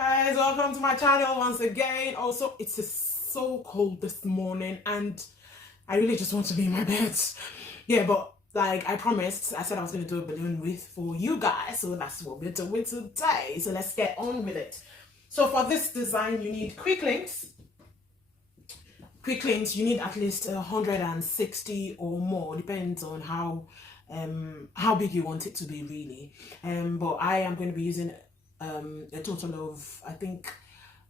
Guys, welcome to my channel once again. Also, it's so cold this morning and I really just want to be in my bed. Yeah, but like I promised, I said I was going to do a balloon wreath for you guys, so that's what we're doing today. So let's get on with it. So for this design, you need quick links. Quick links, you need at least 160 or more, depends on how big you want it to be really. But I am going to be using a total of, I think,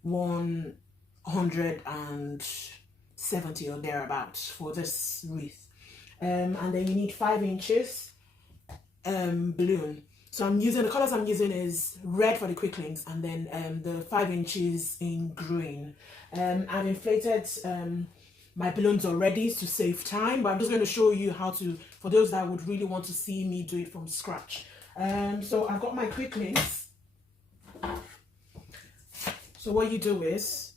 170 or thereabouts for this wreath. And then you need 5 inches balloon. So I'm using, the colors I'm using is red for the quick links, and then the 5 inches in green. I've inflated my balloons already to save time, but I'm just going to show you how to, for those that would really want to see me do it from scratch. So I've got my quick links. So what you do is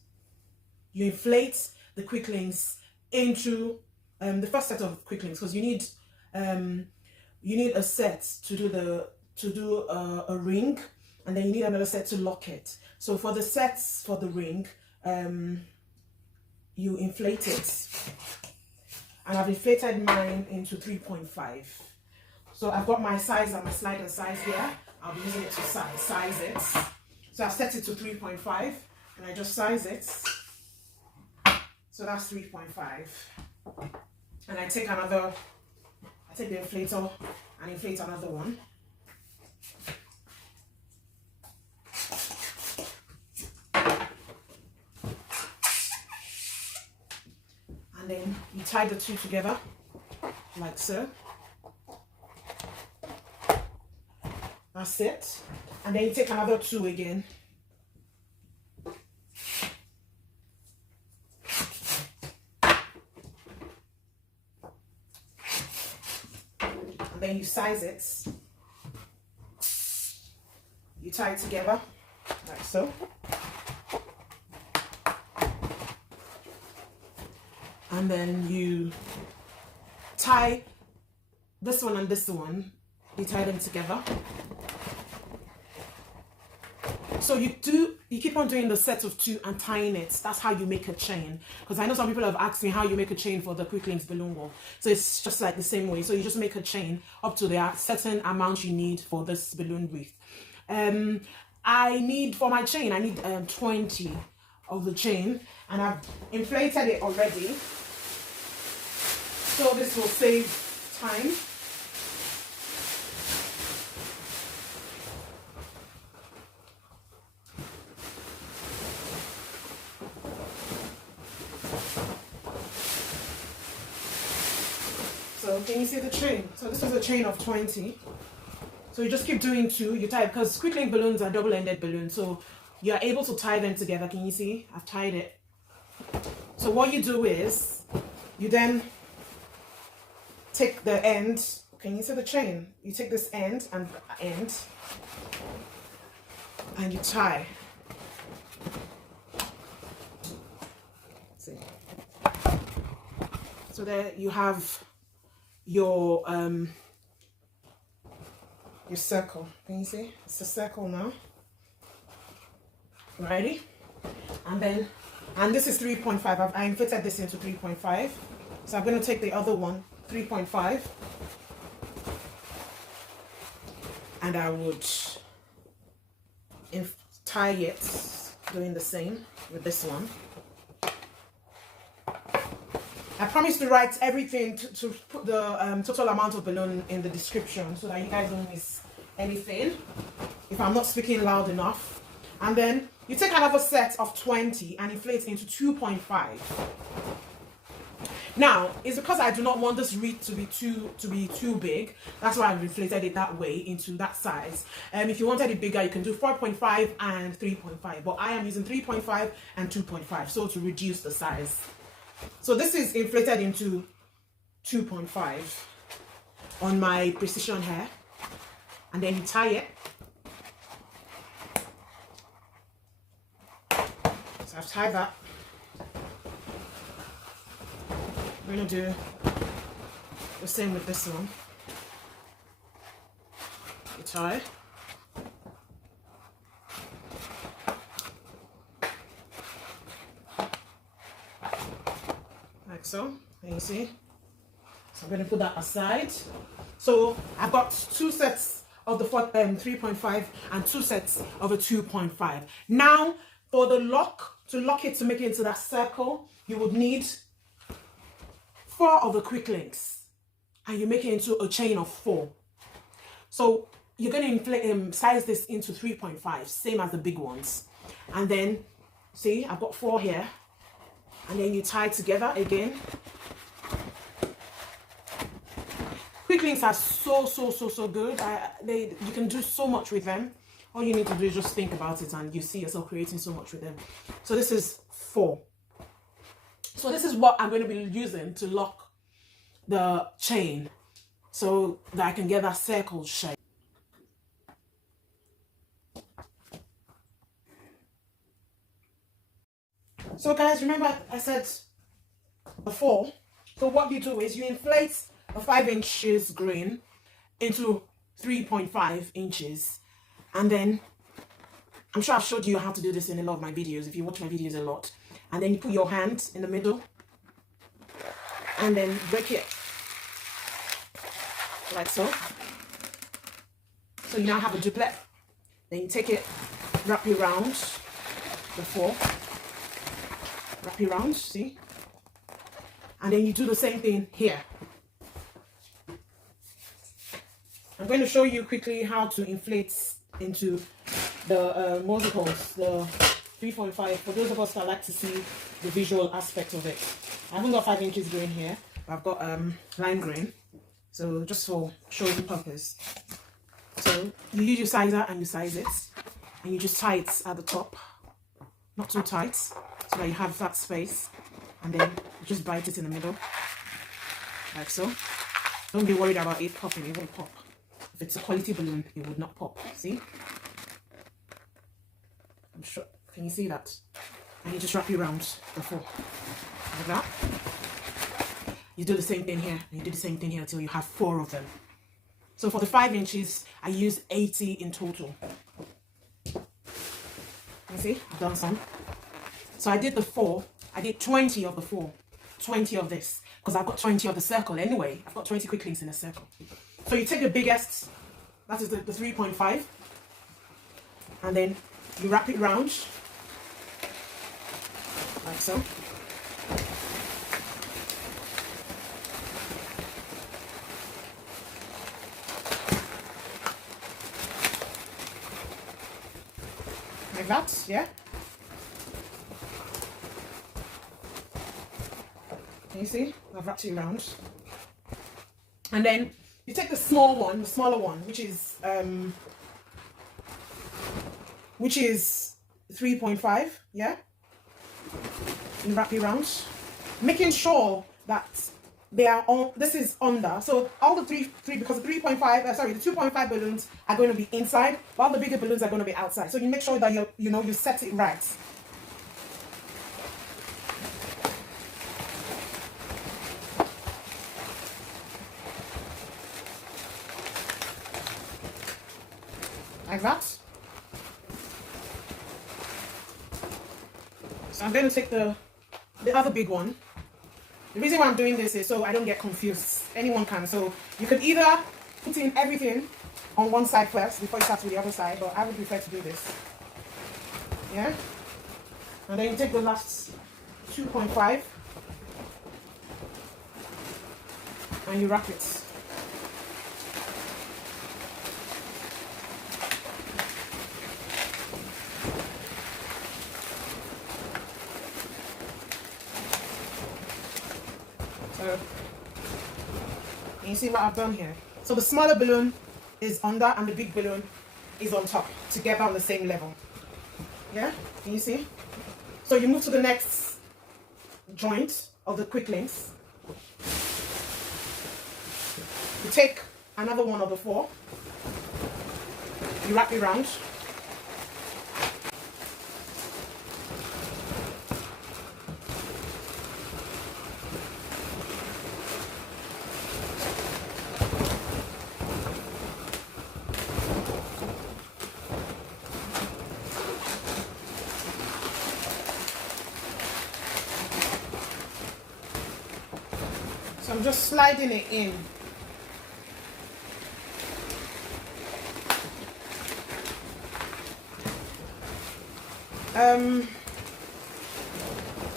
you inflate the quick links into the first set of quick links, because you need a set to do a ring, and then you need another set to lock it. So for the sets for the ring, you inflate it, and I've inflated mine into 3.5. So I've got my size and my slider size here. I'll be using it to size it. So I've set it to 3.5 and I just size it. So that's 3.5. And I take the inflator and inflate another one. And then you tie the two together like so. That's it. And then you take another 2 again. And then you size it. You tie it together like so. And then you tie this one and this one. You tie them together. So you keep on doing the set of 2 and tying it. That's how you make a chain. Because I know some people have asked me how you make a chain for the quick links balloon wall. So it's just like the same way. So you just make a chain up to the certain amount you need for this balloon wreath. For my chain, I need 20 of the chain, and I've inflated it already. So this will save time. So can you see the chain? So this is a chain of 20. So you just keep doing 2. You tie, because quick link balloons are double-ended balloons, so you're able to tie them together. Can you see? I've tied it. So what you do is you then take the end. Can you see the chain? You take this end and you tie. See. So there you have your circle. Can you see? It's a circle now. Ready? And this is 3.5. I inflated this into 3.5. So I'm going to take the other one, 3.5, and I would tie it, doing the same with this one. I promise to write everything to put the total amount of balloon in the description so that you guys don't miss anything if I'm not speaking loud enough. And then you take another set of 20 and inflate into 2.5. Now, it's because I do not want this wreath to be too big. That's why I've inflated it that way into that size. If you wanted it bigger, you can do 4.5 and 3.5. But I am using 3.5 and 2.5, so to reduce the size. So this is inflated into 2.5 on my precision hair, and then you tie it. So I've tied that. We're going to do the same with this one. You tie. so. Can you see? So I'm going to put that aside. So I've got 2 sets of the 3.5 and 2 sets of a 2.5. Now, for the lock, to lock it to make it into that circle, you would need 4 of the quick links, and you make it into a chain of 4. So you're going to size this into 3.5, same as the big ones. And then, see, I've got 4 here, and then you tie together again. Quick links are so good. You can do so much with them. All you need to do is just think about it, and you see yourself creating so much with them. So this is 4. So this is what I'm going to be using to lock the chain, so that I can get that circle shape. So guys, remember I said before, so what you do is you inflate a 5 inches green into 3.5 inches, and then I'm sure I've showed you how to do this in a lot of my videos if you watch my videos a lot. And then you put your hand in the middle and then break it like so. So you now have a duplet. Then you take it, wrap it around the 4, wrap it around, see? And then you do the same thing here. I'm going to show you quickly how to inflate into the multiples, the 3.5, for those of us that like to see the visual aspect of it. I haven't got 5 inches grain here, but I've got lime grain, so just for showing purpose. So you use your sizer and you size it, and you just tie it at the top, not too tight, so that you have that space, and then you just bite it in the middle, like so. Don't be worried about it popping, it won't pop. If it's a quality balloon, it would not pop, see? I'm sure, can you see that? And you just wrap it around the 4, like that. You do the same thing here, and you do the same thing here until you have 4 of them. So for the 5 inches, I used 80 in total. You see, I've done some. So I did the 4, I did 20 of the 4, 20 of this, because I've got 20 of the circle anyway. I've got 20 quick links in a circle. So you take the biggest, that is the 3.5, and then you wrap it round, like so. Like that, yeah? Can you see? I've wrapped it around. And then you take the small one, the smaller one, which is 3.5, yeah? And wrap it around, making sure that they are on, this is under. So all the three because the 3.5, sorry, the 2.5 balloons are going to be inside, while the bigger balloons are going to be outside. So you make sure that you set it right. Like that. So I'm going to take the other big one. The reason why I'm doing this is so I don't get confused. Anyone can. So you could either put in everything on one side first before you start with the other side, but I would prefer to do this. Yeah? And then you take the last 2.5 and you wrap it. So, can you see what I've done here? So the smaller balloon is under and the big balloon is on top, together on the same level. Yeah? Can you see? So you move to the next joint of the quick links. You take another one of the 4. You wrap it around. I'm just sliding it in.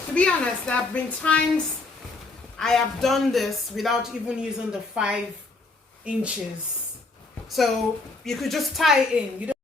To be honest, there have been times I have done this without even using the 5 inches. So you could just tie it in. You don't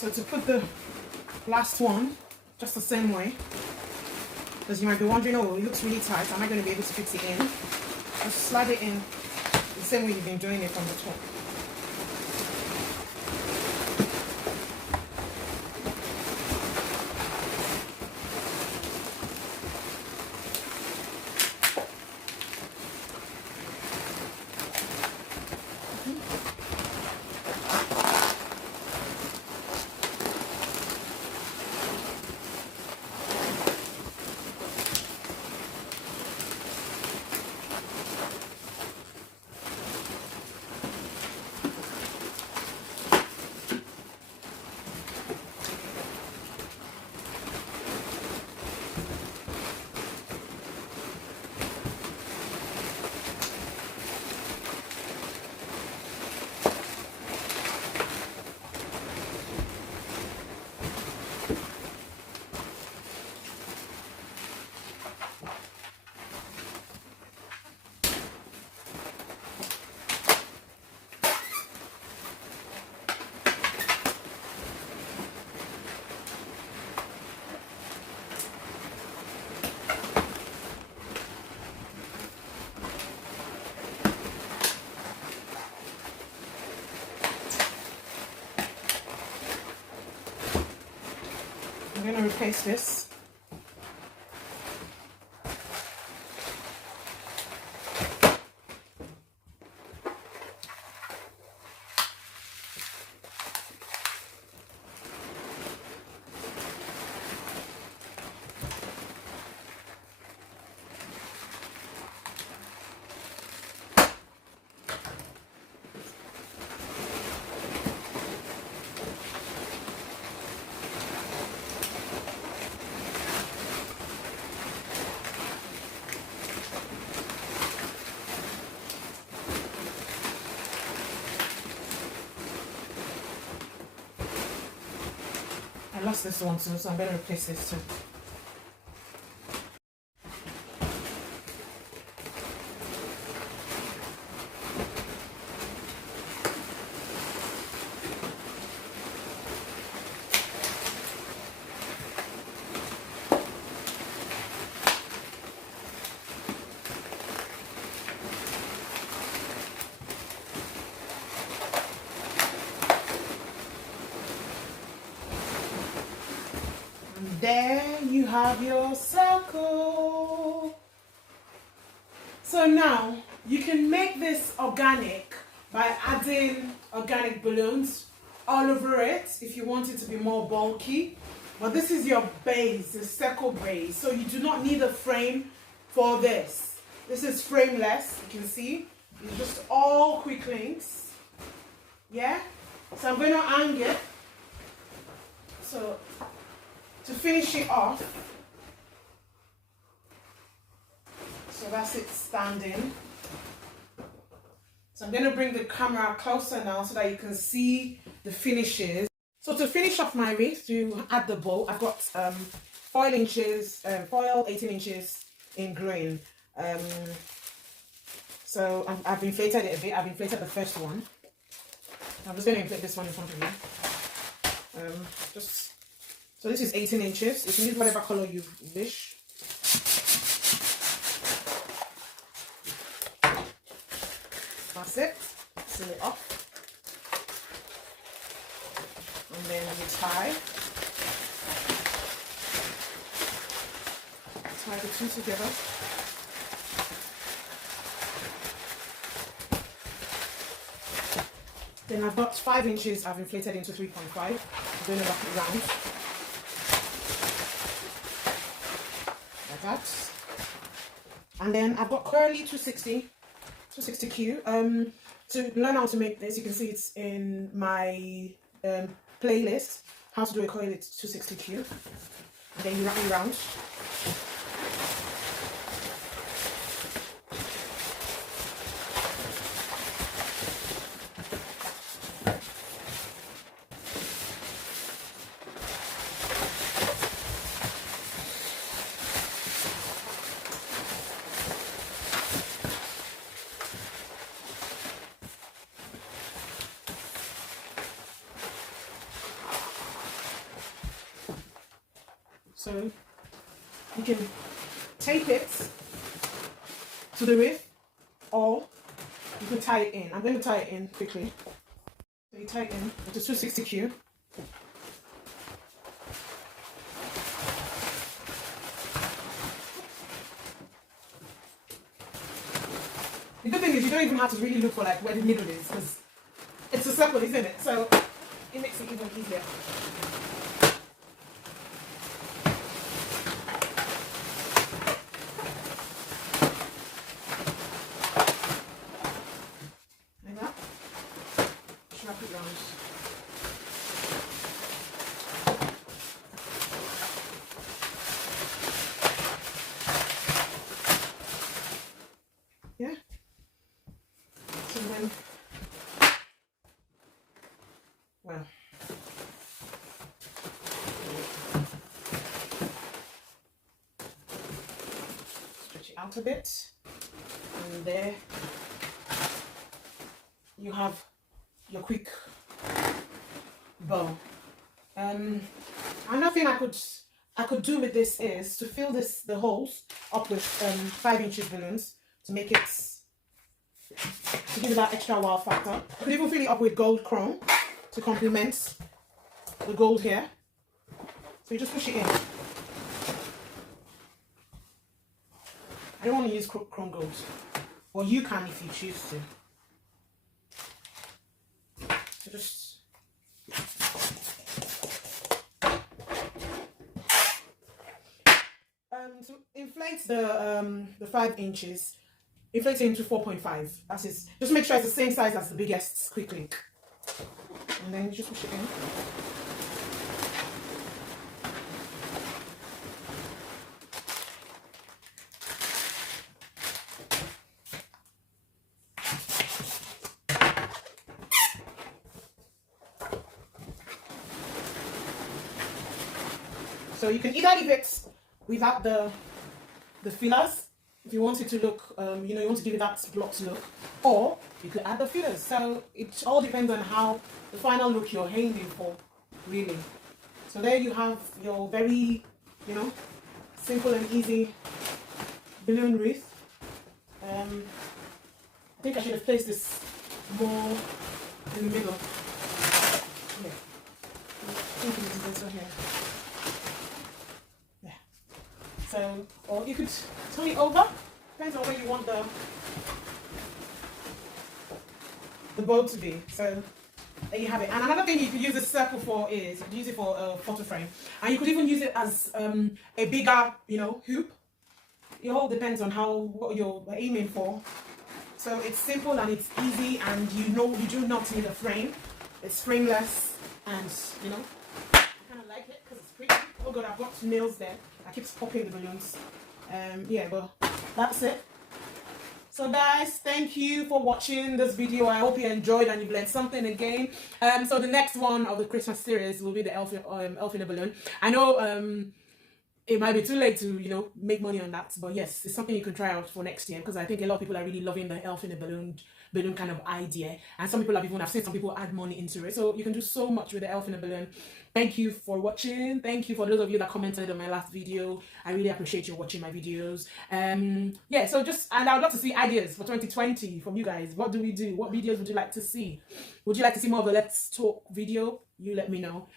So to put the last one, just the same way, because you might be wondering, oh, it looks really tight, am I going to be able to fit it in? Just slide it in the same way you've been doing it from the top. I'm going to replace this. I lost this one too, so I'm going to replace this too. There you have your circle. So now you can make this organic by adding organic balloons all over it if you want it to be more bulky. But this is your base, the circle base. So you do not need a frame for this. This is frameless, you can see. It's just all quick links. Yeah? So I'm going to hang it. So to finish it off, so that's it standing. So I'm going to bring the camera closer now so that you can see the finishes. So to finish off my wreath, to add the bow, I've got foil 18 inches in grain. So I've inflated it a bit. I've inflated the first one. I'm just going to inflate this one in front of you. So this is 18 inches. You can use whatever color you wish. That's it. Seal it up. And then you tie the two together. Then I've got 5 inches I've inflated into 3.5. I'm going to wrap it round. Like that. And then I've got curly 260Q. To learn how to make this, you can see it's in my playlist, how to do a coil 260Q. And then you wrap it around. So you can tape it to the wreath, or you can tie it in. I'm going to tie it in quickly. So you tie it in with the 260Q. The good thing is you don't even have to really look for like where the middle is, because it's a circle, isn't it? So it makes it even easier. Yeah. So then, well, stretch it out a bit, and there you have your quick bow. Another thing I could do with this is to fill the holes up with 5 inches balloons to make it, to give it that extra wow factor. You could even fill it up with gold chrome to complement the gold here. So you just push it in. I don't want to use chrome gold, or you can if you choose to. So just to inflate the 5 inches, inflate it into 4.5. That's it. Just make sure it's the same size as the biggest quick link, and then you just push it in. So you can either leave it without the fillers if you want it to look, you know, you want to give it that blocked look, or you could add the fillers. So it all depends on how the final look you're aiming for, really. So there you have your very, you know, simple and easy balloon wreath. I think I should have placed this more in the middle. Yeah. I think it is over here. Yeah. So, or you could turn it over. Depends on where you want the bow to be. So there you have it. And another thing you could use a circle for is you could use it for a photo frame, and you could even use it as a bigger, you know, hoop. It all depends on what you're aiming for. So it's simple and it's easy, and you know you do not need a frame. It's frameless, and you know, I kind of like it because it's pretty. Oh god, I've got nails there. I keep popping the balloons. Yeah, but that's it. So guys, thank you for watching this video. I hope you enjoyed and you've learned something again. So the next one of the Christmas series will be the elf in a balloon. I know it might be too late to, you know, make money on that, but yes, it's something you can try out for next year, because I think a lot of people are really loving the elf in a balloon kind of idea, and some people I've seen some people add money into it, so you can do so much with the elf in a balloon. Thank you for watching. Thank you for those of you that commented on my last video. I really appreciate you watching my videos. Yeah, so and I would love to see ideas for 2020 from you guys. What do we do? What videos would you like to see? Would you like to see more of a let's talk video? You let me know.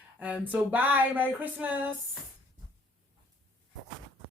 So bye, Merry Christmas.